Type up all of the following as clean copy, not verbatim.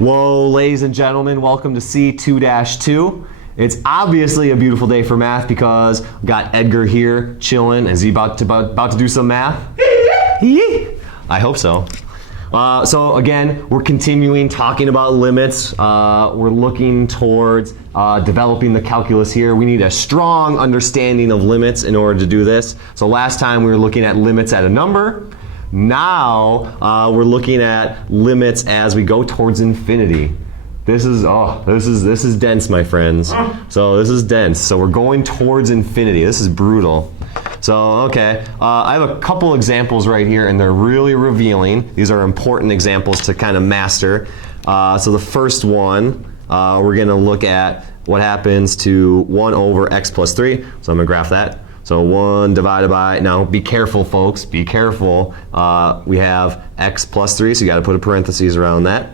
Whoa, ladies and gentlemen, welcome to C2-2. It's obviously a beautiful day for math because we've got Edgar here chilling. Is he about to do some math? I hope so. So again, we're continuing talking about limits. We're looking towards developing the calculus here. We need a strong understanding of limits in order to do this. So last time we were looking at limits at a number. Now we're looking at limits as we go towards infinity. This is dense, my friends. So this is dense. So we're going towards infinity. This is brutal. So okay, I have a couple examples right here, and they're really revealing. These are important examples to kind of master. So the first one, we're going to look at what happens to 1 over x plus 3. So I'm going to graph that. So 1 divided by, now be careful folks, be careful. We have x plus 3, so you got to put a parentheses around that.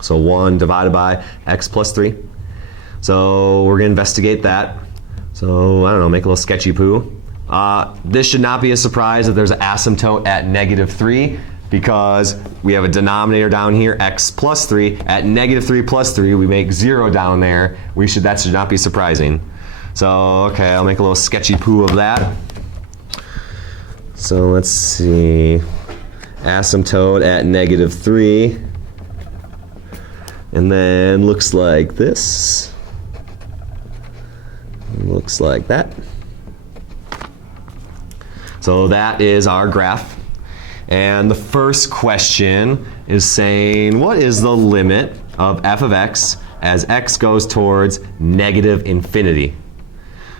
So 1 divided by x plus 3. So we're going to investigate that. So I don't know, make a little sketchy poo. This should not be a surprise that there's an asymptote at -3 because we have a denominator down here, x plus 3. At -3 plus 3, we make 0 down there. That should not be surprising. So, okay, I'll make a little sketchy poo of that. So let's see, asymptote at -3. And then looks like this. Looks like that. So that is our graph. And the first question is saying, what is the limit of f of x as x goes towards -infinity?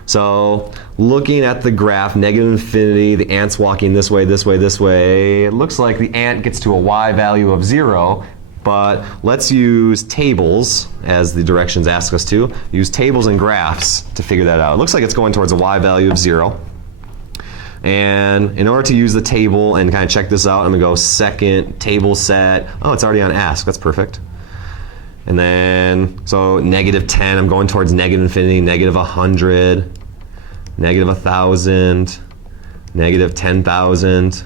So looking at the graph, -infinity, the ant's walking this way, this way, this way. It looks like the ant gets to a y value of 0. But let's use tables, as the directions ask us to. Use tables and graphs to figure that out. It looks like it's going towards a y value of 0. And in order to use the table and kind of check this out, I'm going to go second table set. Oh, it's already on ask. That's perfect. And then, so -10, I'm going towards -infinity, -100, -1,000, -10,000.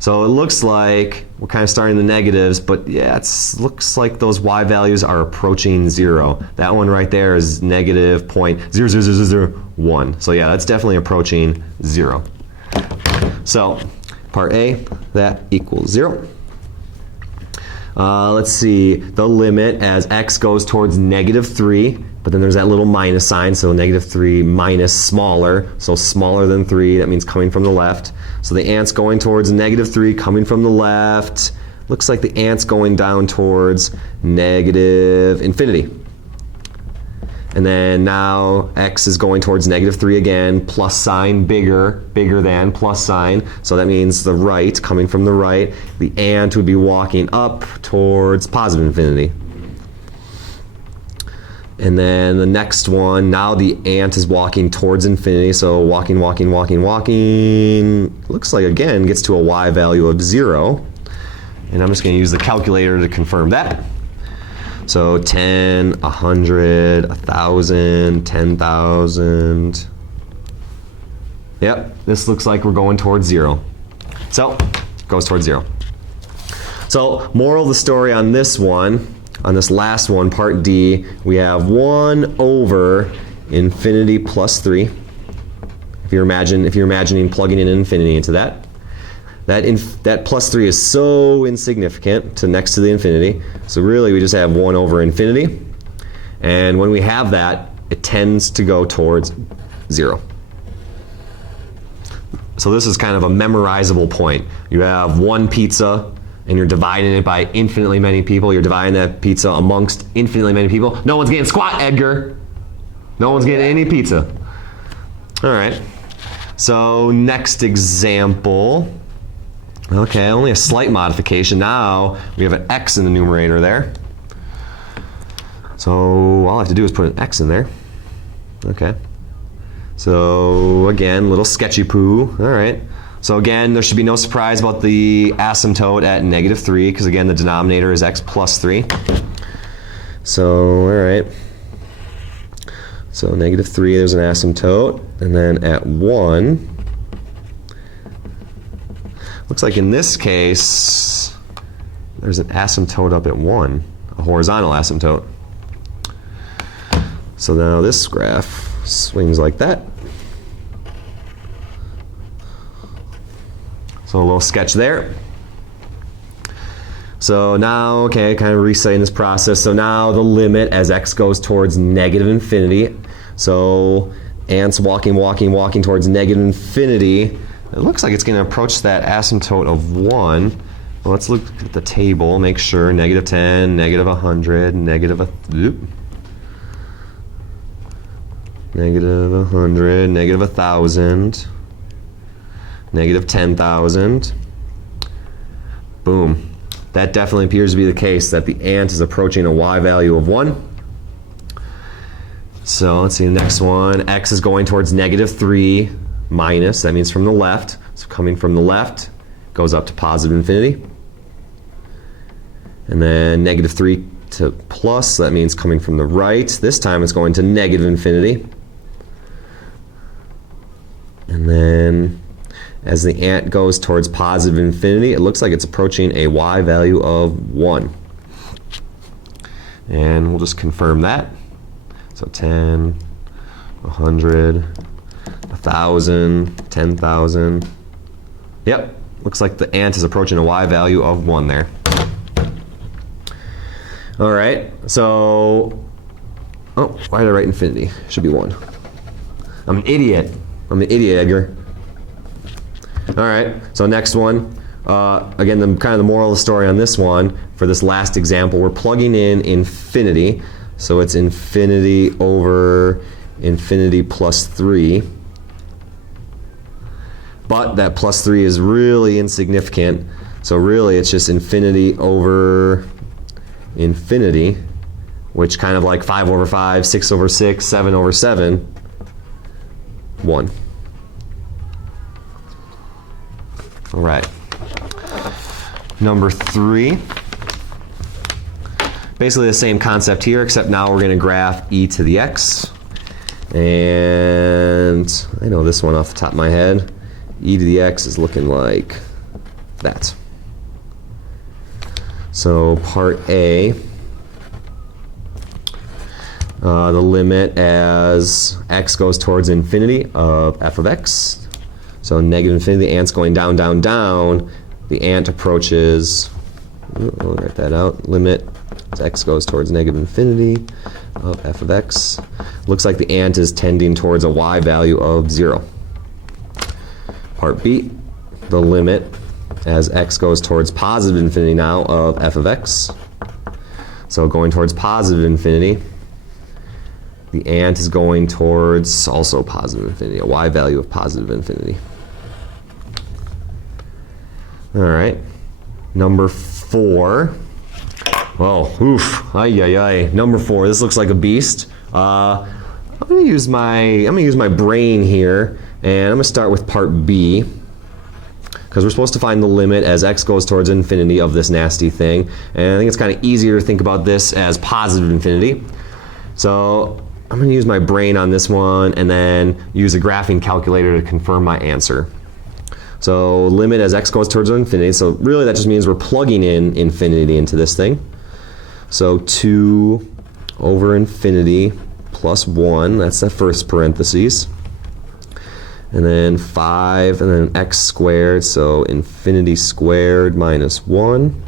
So it looks like we're kind of starting the negatives, but yeah, it looks like those y values are approaching 0. That one right there is -0.00001. So yeah, that's definitely approaching 0. So part A, that equals 0. Let's see, the limit as x goes towards -3, but then there's that little minus sign, so -3 minus smaller, so smaller than 3, that means coming from the left. So the ant's going towards -3, coming from the left. Looks like the ant's going down towards -infinity. And then now x is going towards -3 again, plus sign, bigger than, plus sign. So that means the right, coming from the right, the ant would be walking up towards positive infinity. And then the next one, now the ant is walking towards infinity, so walking, walking, walking, walking. Looks like, again, gets to a y value of 0. And I'm just going to use the calculator to confirm that. So 10, 100, 1,000, 10,000. Yep, this looks like we're going towards 0. So, goes towards 0. So, moral of the story on this one, on this last one, part D, we have 1 over infinity plus 3. If you're imagining plugging in infinity into that. That plus 3 is so insignificant to next to the infinity. So really we just have 1 over infinity. And when we have that, it tends to go towards 0. So this is kind of a memorizable point. You have one pizza and you're dividing it by infinitely many people. You're dividing that pizza amongst infinitely many people. No one's getting squat, Edgar. No one's getting any pizza. All right. So next example. Okay, only a slight modification. Now we have an x in the numerator there. So all I have to do is put an x in there. Okay. So again, little sketchy poo. All right. So again, there should be no surprise about the asymptote at -3, because again, the denominator is x plus 3. So, all right. So -3, there's an asymptote. And then at 1, looks like in this case, there's an asymptote up at 1, a horizontal asymptote. So now this graph swings like that. So a little sketch there. So now, okay, kind of reciting this process. So now the limit as x goes towards negative infinity. So ant's walking towards negative infinity. It looks like it's going to approach that asymptote of 1. Well, let's look at the table, make sure. Negative 10, negative 100, negative 100, negative 1,000, negative 10,000. Boom. That definitely appears to be the case, that the ant is approaching a y value of 1. So let's see the next one. X is going towards negative 3 minus, that means from the left. So coming from the left, goes up to positive infinity. And then negative 3 to plus, that means coming from the right. This time it's going to negative infinity. And then as the ant goes towards positive infinity, it looks like it's approaching a y value of 1. And we'll just confirm that. So 10, 100, 1,000, 10,000. Yep, looks like the ant is approaching a y value of 1 there. All right, so, oh, why did I write infinity? Should be 1. I'm an idiot. I'm an idiot, Edgar. All right, so next one. Again, kind of the moral of the story on this one, for this last example, we're plugging in infinity. So it's infinity over infinity plus 3. But that plus 3 is really insignificant. So really it's just infinity over infinity, which kind of like 5 over 5, 6 over 6, 7 over 7, 1. All right. Number 3. Basically the same concept here, except now we're going to graph e to the x. And I know this one off the top of my head. E to the x is looking like that. So part A, the limit as x goes towards infinity of f of x. So negative infinity, the ant's going down, down, down. The ant approaches, I'll write that out, limit as x goes towards negative infinity of f of x. Looks like the ant is tending towards a y value of 0. Part B, the limit as x goes towards positive infinity now of f of x. So going towards positive infinity, the ant is going towards also positive infinity, a y value of positive infinity. All right, number 4. Oh, oof, ay, ay, ay. Number 4. This looks like a beast. I'm gonna use my brain here, and I'm gonna start with part B, because we're supposed to find the limit as x goes towards infinity of this nasty thing. And I think it's kind of easier to think about this as positive infinity. So I'm gonna use my brain on this one, and then use a graphing calculator to confirm my answer. So limit as x goes towards infinity, so really that just means we're plugging in infinity into this thing. So 2 over infinity plus 1, that's the first parentheses. And then 5, and then x squared, so infinity squared minus 1.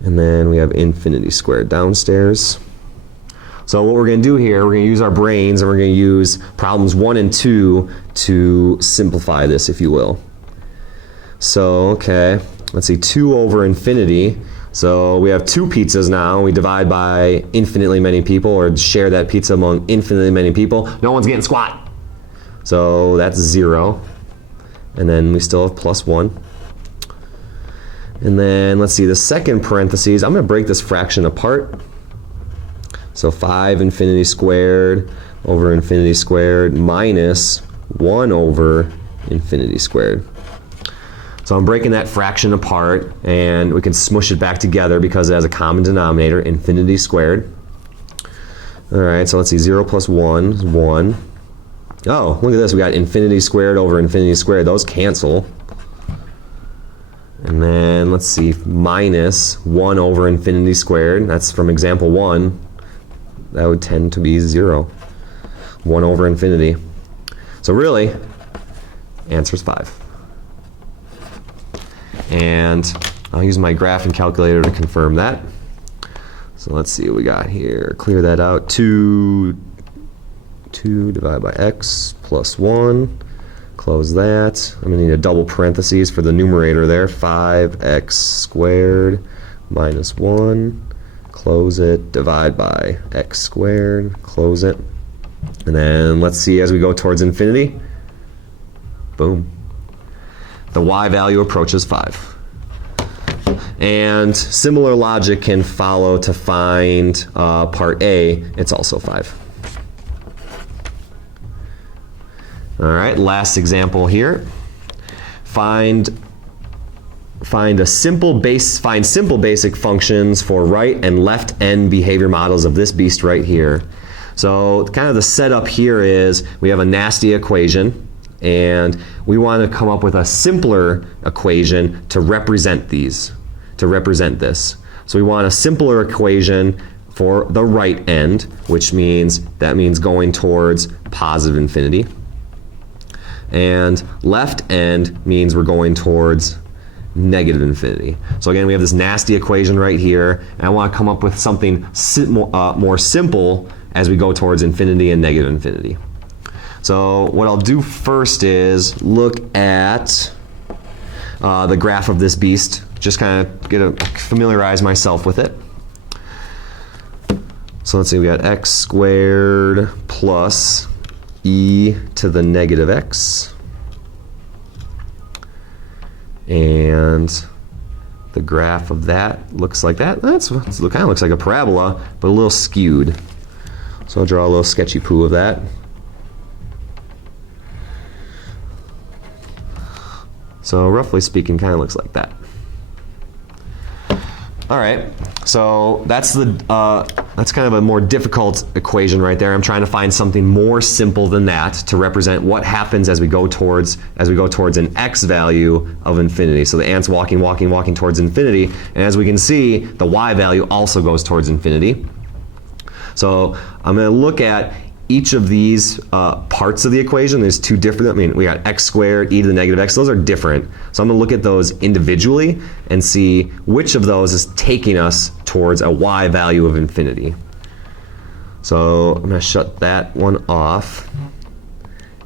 And then we have infinity squared downstairs. So what we're going to do here, we're going to use our brains, and we're going to use problems 1 and 2 to simplify this, if you will. So, okay, let's see, 2 over infinity. So we have 2 pizzas now. We divide by infinitely many people, or share that pizza among infinitely many people. No one's getting squat. So that's 0. And then we still have plus 1. And then let's see, the second parentheses, I'm going to break this fraction apart. So 5 infinity squared over infinity squared minus 1 over infinity squared. So I'm breaking that fraction apart, and we can smush it back together because it has a common denominator, infinity squared. All right, so let's see, 0 plus 1 is 1. Oh, look at this, we got infinity squared over infinity squared. Those cancel. And then let's see, minus 1 over infinity squared. That's from example 1. That would tend to be 0. 1 over infinity. So really, answer's 5. And I'll use my graphing calculator to confirm that. So let's see what we got here. Clear that out. 2 divided by x plus 1. Close that. I'm going to need a double parentheses for the numerator there. 5x squared minus 1. Close it. Divide by x squared. Close it. And then let's see as we go towards infinity. Boom. The y value approaches 5. And similar logic can follow to find part A. It's also 5. All right, last example here. Find simple basic functions for right and left end behavior models of this beast right here. So kind of the setup here is we have a nasty equation, and we want to come up with a simpler equation to represent these, to represent this. So we want a simpler equation for the right end, which means going towards positive infinity. And left end means we're going towards negative infinity. So again, we have this nasty equation right here, and I want to come up with something more simple as we go towards infinity and negative infinity. So what I'll do first is look at the graph of this beast, just kind of familiarize myself with it. So let's see, we got x squared plus e to the negative x. And the graph of that looks like that. It kind of looks like a parabola, but a little skewed. So I'll draw a little sketchy poo of that. So roughly speaking, kind of looks like that. All right, so that's kind of a more difficult equation right there. I'm trying to find something more simple than that to represent what happens as we go towards an x value of infinity. So the ant's walking towards infinity, and as we can see, the y value also goes towards infinity. So I'm going to look at each of these parts of the equation. There's two different, we got x squared, e to the negative x. Those are different. So I'm going to look at those individually and see which of those is taking us towards a y value of infinity. So I'm going to shut that one off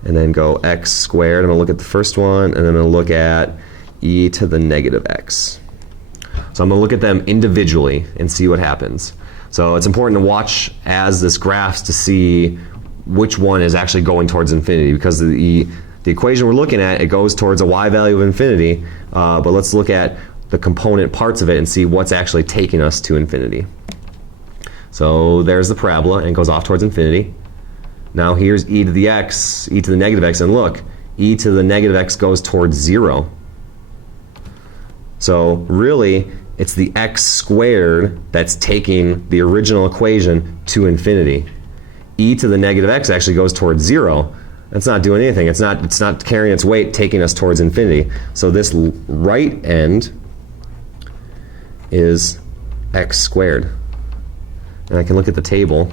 and then go x squared. I'm going to look at the first one, and then I'm going to look at e to the negative x. So I'm going to look at them individually and see what happens. So it's important to watch as this graphs to see which one is actually going towards infinity, because the equation we're looking at, it goes towards a y value of infinity, but let's look at the component parts of it and see what's actually taking us to infinity. So there's the parabola, and it goes off towards infinity. Now here's e to the x, e to the negative x, and look, e to the negative x goes towards 0. So really, it's the x squared that's taking the original equation to infinity. E to the negative x actually goes towards 0. That's not doing anything. It's not carrying its weight, taking us towards infinity. So this right end is x squared. And I can look at the table.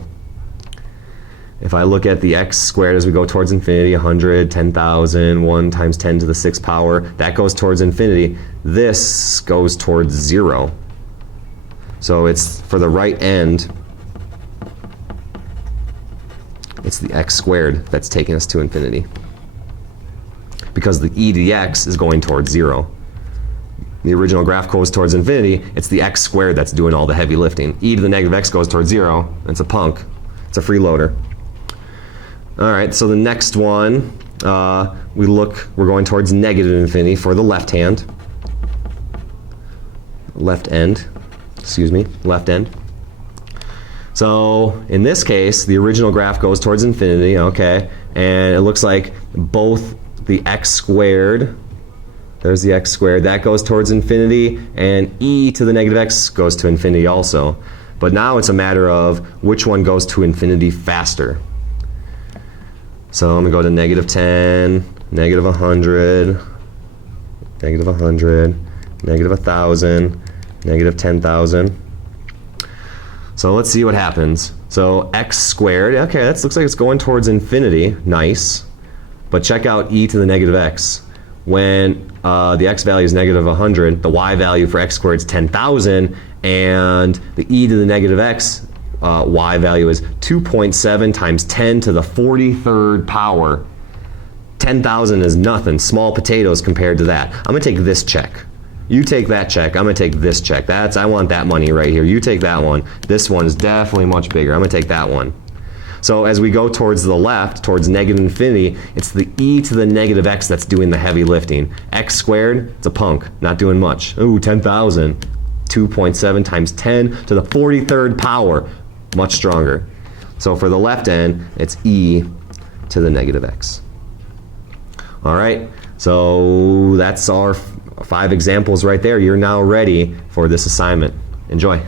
If I look at the x squared as we go towards infinity, 100, 10,000, 1 times 10 to the 6th power, that goes towards infinity. This goes towards 0. So it's for the right end, it's the x squared that's taking us to infinity, because the e to the x is going towards 0. The original graph goes towards infinity. It's the x squared that's doing all the heavy lifting. E to the negative x goes towards 0. It's a punk. It's a freeloader. All right, so the next one, we're going towards negative infinity for the left end. Left end. So in this case, the original graph goes towards infinity, okay, and it looks like both the x squared, there's the x squared, that goes towards infinity, and e to the negative x goes to infinity also. But now it's a matter of which one goes to infinity faster. So I'm going to go to negative 10, negative 100, negative 100, negative 1,000, negative 10,000. So let's see what happens. So x squared, okay, that looks like it's going towards infinity. Nice. But check out e to the negative x. When the x value is negative 100, the y value for x squared is 10,000, and the e to the negative x y value is 2.7 times 10 to the 43rd power. 10,000 is nothing, small potatoes compared to that. I'm going to take this check. You take that check. I'm going to take this check. I want that money right here. You take that one. This one is definitely much bigger. I'm going to take that one. So as we go towards the left, towards negative infinity, it's the e to the negative x that's doing the heavy lifting. X squared, it's a punk, not doing much. Ooh, 10,000. 2.7 times 10 to the 43rd power. Much stronger. So for the left end, it's e to the negative x. All right, so that's our 5 examples right there. You're now ready for this assignment. Enjoy.